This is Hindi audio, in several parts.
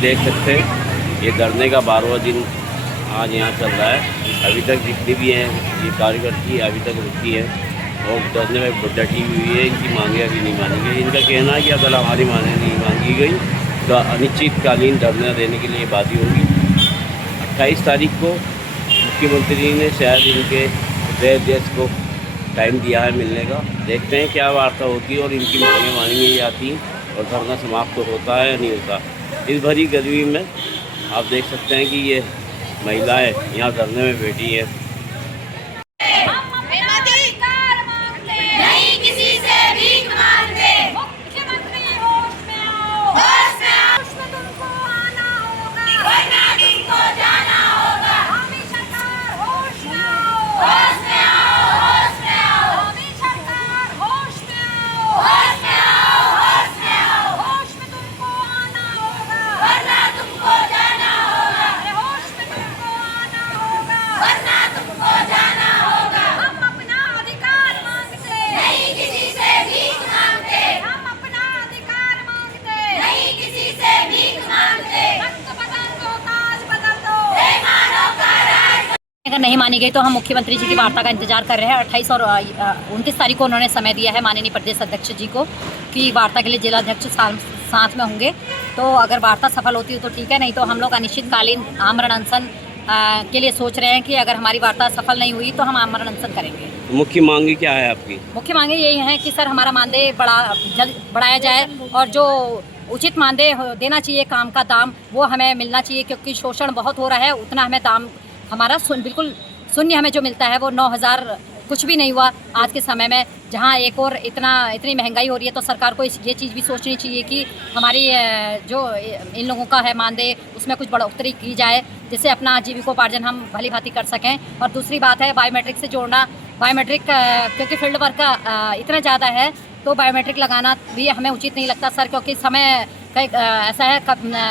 देख सकते हैं ये धरने का 12वां दिन आज यहाँ चल रहा है। अभी तक जितनी भी हैं ये कार्यकर्ती अभी तक रुकी है और धरने में डटी हुई है। इनकी मांगे अभी नहीं मानी गई। इनका कहना है कि अगर हमारी मांगे नहीं मांगी गई तो अनिश्चितकालीन धरना देने के लिए बाधी होगी। 28 तारीख को मुख्यमंत्री ने शायद इनके देश को टाइम दिया है मिलने का। देखते हैं क्या वार्ता होती है और इनकी मांगे मानी जाती और धरना समाप्त तो होता है या नहीं होता। इस भरी गर्मी में आप देख सकते हैं कि ये महिलाएं यहाँ धरने में बैठी है। अगर नहीं मानी गई तो हम मुख्यमंत्री जी की वार्ता का इंतजार कर रहे हैं। 28 और 29 तारीख को उन्होंने समय दिया है माननीय प्रदेश अध्यक्ष जी को कि वार्ता के लिए जिलाध्यक्ष साथ में होंगे। तो अगर वार्ता सफल होती है तो ठीक है, नहीं तो हम लोग अनिश्चितकालीन आमरण अनशन के लिए सोच रहे हैं कि अगर हमारी वार्ता सफल नहीं हुई तो हम आमरण अनशन करेंगे। मुख्य मांगे क्या है आपकी? मुख्य मांगे यही है कि सर हमारा मानदेय बढ़ाया जाए और जो उचित मानदेय देना चाहिए, काम का दाम वो हमें मिलना चाहिए, क्योंकि शोषण बहुत हो रहा है। उतना हमें दाम हमारा बिल्कुल शून्य हमें जो मिलता है वो 9,000 कुछ भी नहीं हुआ आज के समय में, जहाँ एक और इतनी महंगाई हो रही है। तो सरकार को ये चीज़ भी सोचनी चाहिए कि हमारी जो इन लोगों का है मानदेय उसमें कुछ बढ़ोतरी की जाए, जिससे अपना जीविकोपार्जन हम भली भांति कर सकें। और दूसरी बात है बायोमेट्रिक से जोड़ना। बायोमेट्रिक क्योंकि फील्ड वर्क का इतना ज़्यादा है तो बायोमेट्रिक लगाना भी हमें उचित नहीं लगता सर, क्योंकि समय ऐसा है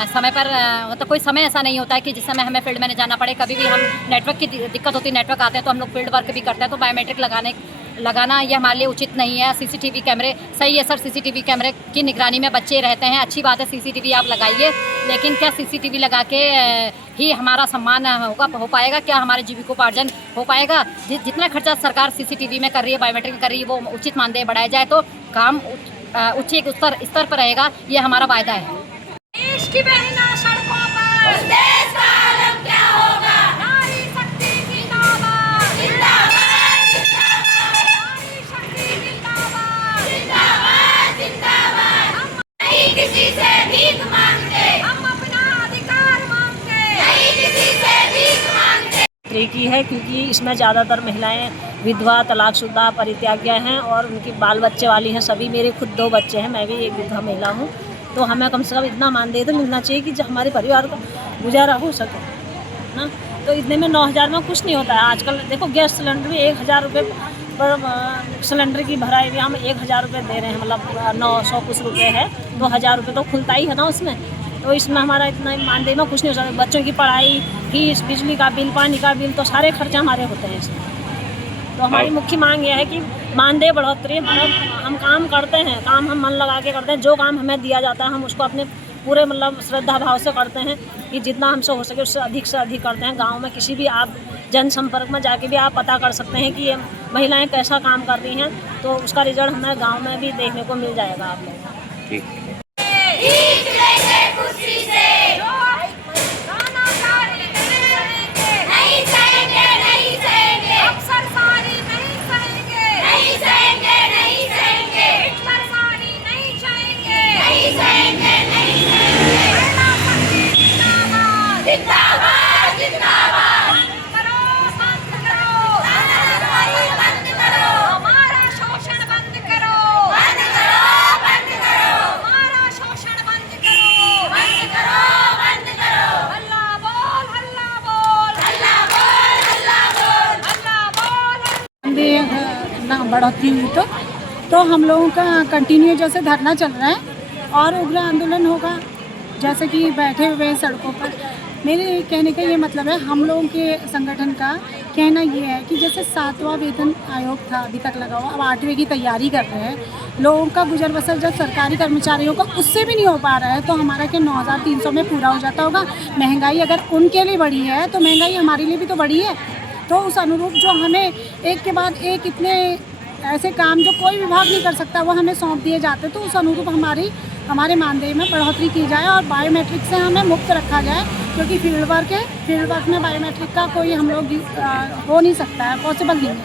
समय पर मतलब कोई समय ऐसा नहीं होता है कि जिस समय हमें फील्ड में जाना पड़े। कभी भी हम नेटवर्क की दिक्कत होती है, नेटवर्क आते हैं तो हम लोग फील्ड वर्क भी करते हैं। तो बायोमेट्रिक लगाना ये हमारे लिए उचित नहीं है। सीसीटीवी कैमरे सही है सर, सीसीटीवी कैमरे की निगरानी में बच्चे रहते हैं, अच्छी बात है, सीसीटीवी आप लगाइए, लेकिन क्या सीसीटीवी लगा के ही हमारा सम्मान हो पाएगा? क्या हमारे जीविकोपार्जन हो पाएगा? जितना खर्चा सरकार सीसीटीवी में कर रही है, बायोमेट्रिक में कर रही है, वो उचित मानदेय बढ़ाया जाए तो काम उच्च स्तर पर रहेगा। ये हमारा वायदा है। देश की बहना सड़कों पर, उस देश का आलम क्या होगा? नारी शक्ति जिंदाबाद, जिंदाबाद, जिंदाबाद, नारी शक्ति जिंदाबाद, जिंदाबाद, जिंदाबाद। हम नहीं किसी से भीख मांगते, हम अपना अधिकार मांगते, नहीं किसी से भीख मांगते। की है क्योंकि इसमें ज़्यादातर महिलाएं विधवा, तलाकशुदा, परित्याग्य हैं और उनकी बाल बच्चे वाली हैं। सभी मेरे खुद 2 बच्चे हैं, मैं भी एक विधवा महिला हूं। तो हमें कम से कम इतना मानदेय तो मिलना चाहिए कि जो हमारे परिवार का गुजारा हो सके ना। तो इतने में 9,000 में कुछ नहीं होता है। आजकल देखो गैस सिलेंडर भी 1,000 रुपये पर सिलेंडर की भराई भी हम 1,000 रुपये दे रहे हैं, मतलब 900 कुछ रुपये है, तो 1,000 रुपये तो खुलता ही है ना उसमें। तो इसमें हमारा इतना मानदेय में कुछ नहीं हो सकता। बच्चों की पढ़ाई, फीस, बिजली का बिल, पानी का बिल, तो सारे खर्चे हमारे होते हैं इसमें। तो हमारी मुख्य मांग यह है कि मानदेय बढ़ोतरी। हम काम करते हैं, काम हम मन लगा के करते हैं, जो काम हमें दिया जाता है हम उसको अपने पूरे मतलब श्रद्धा भाव से करते हैं कि जितना हमसे हो सके उससे अधिक करते हैं। गांव में किसी भी आप जनसंपर्क में जाके भी आप पता कर सकते हैं कि ये महिलाएं कैसा काम कर रही हैं, तो उसका रिजल्ट हमें गाँव में भी देखने को मिल जाएगा आप लोगों को। बढ़ोतरी हुई तो हम लोगों का कंटिन्यू जैसे धरना चल रहा है और उग्र आंदोलन होगा, जैसे कि बैठे हुए सड़कों पर मेरे कहने का ये मतलब है, हम लोगों के संगठन का कहना ये है कि जैसे 7वां वेतन आयोग था अभी तक लगा हुआ, अब 8वें की तैयारी कर रहे हैं। लोगों का गुजर बसर जब सरकारी कर्मचारियों का उससे भी नहीं हो पा रहा है, तो हमारा क्या 9,300 में पूरा हो जाता होगा। महंगाई अगर उनके लिए बढ़ी है तो महंगाई हमारे लिए भी तो बढ़ी है। तो उस अनुरूप जो हमें एक के बाद एक इतने ऐसे काम जो कोई विभाग नहीं कर सकता वो हमें सौंप दिए जाते, तो उस अनुरूप हमारे मानदेय में बढ़ोतरी की जाए और बायोमेट्रिक से हमें मुक्त रखा जाए, क्योंकि फील्ड वर्क में बायोमेट्रिक का कोई हम लोग हो नहीं सकता है, पॉसिबल नहीं है।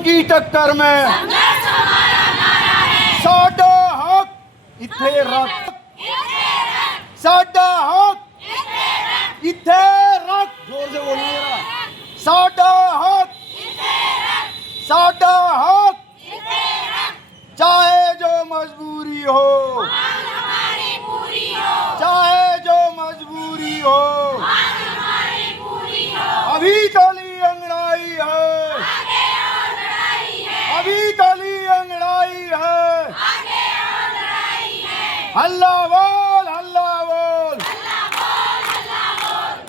की टक्कर में साडा हक इथे रख, साडा हक इथे रख, जोर से बोलिए जरा। साडा हक, साडा हक, चाहे जो मजबूरी हो, चाहे जो मजबूरी हो, अभी तली अंगड़ाई है, अभी तली अंगड़ाई है। हल्ला बोल, हल्ला बोल,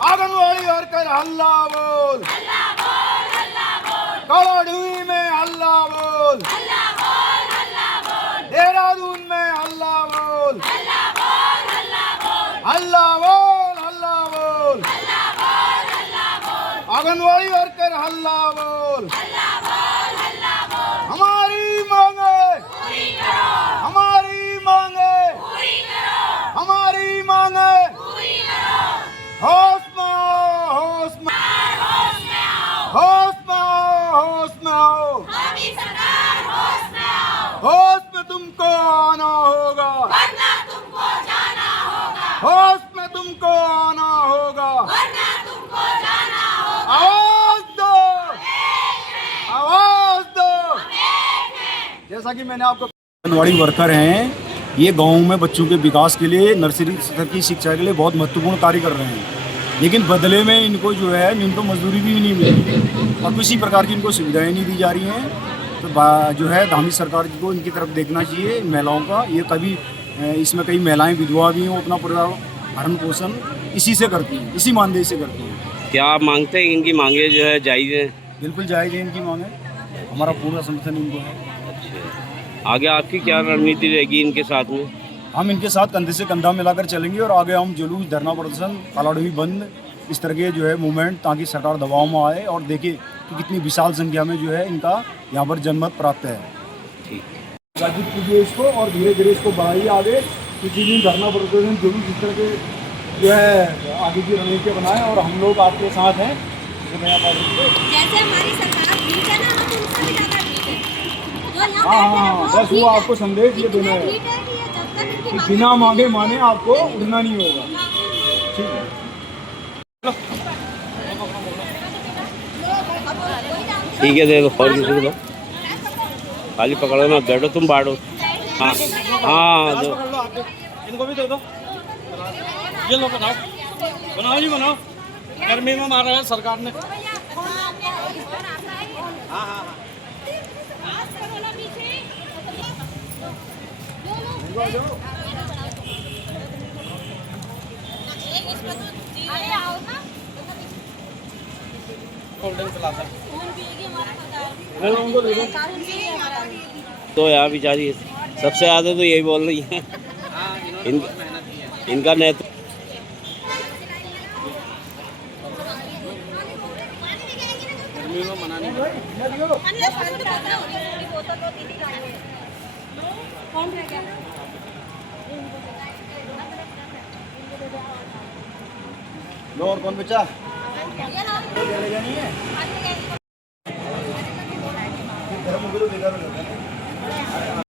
आंगनवाड़ी वर्कर हल्ला बोल, कलाडुई में हल्ला बोल, देहरादून में हल्ला बोल, हल्ला बोल, हल्ला बोल, आंगनवाड़ी वर्कर हल्ला बोल। हमारी मांगे, हमारी मांगे, हमारी मांगे, होश में आओ, होश में, होश में आओ, होश में आओ, होश में तुमको आना होगा, होश में तुमको आना होगा। आवाज दो, आवाज दो। जैसा कि मैंने आपको, आंगनवाड़ी वर्कर हैं, ये गाँव में बच्चों के विकास के लिए, नर्सरी स्तर की शिक्षा के लिए बहुत महत्वपूर्ण कार्य कर रहे हैं, लेकिन बदले में इनको जो है न्यूनतम मजदूरी भी नहीं मिल रही और किसी प्रकार की इनको सुविधाएं नहीं दी जा रही हैं। तो जो है धामी सरकार को इनकी तरफ देखना चाहिए, महिलाओं का। ये कभी इसमें कई महिलाएं विधवा भी हैं, वो अपना पूरा भरण पोषण इसी से करती हैं, इसी मानदेय से करती हैं। क्या आप मांगते हैं इनकी मांगे जो है जायज़ है? बिल्कुल जायज़ है इनकी मांगे, हमारा पूरा समर्थन इनको है। अच्छा, आगे आपकी क्या रणनीति रहेगी इनके साथ में? हम इनके साथ कंधे से कंधा मिलाकर चलेंगे और आगे हम जुलूस, धरना प्रदर्शन, कालाडोही बंद, इस तरह के जो है मूवमेंट, ताकि सरकार दबाव में आए और देखे कि कितनी विशाल संख्या में जो है इनका यहाँ पर जनमत प्राप्त है। जागृत कीजिए इसको और धीरे धीरे इसको बढ़ाइए आगे, किसी दिन धरना प्रदर्शन जुलूस इस तरह के जो है आगे की रणनीति बनाएं और हम लोग आपके साथ हैं। जैसे हमारी सरकार ठीक है ना, हम उनसे भी ज़्यादा ठीक है। जो यहाँ हाँ, बस वो आपको संदेश ये देना है कि बिना मांगे माने आपको उड़ना नहीं होगा। ठीक है, ठीक है, दे दो और किसी को दो, खाली पकड़ो ना, बैठो तुम बांटो। हाँ हाँ, दो इनको भी दे दो, ये लो, बनाओ, बनाओ जी, बनाओ। गर्मी में मारा है सरकार ने। हाँ हाँ तो यार बेचारी सबसे ज़्यादा तो यही बोल रही है, इनका नेतृत्व। लो और कौन बचा? नहीं है।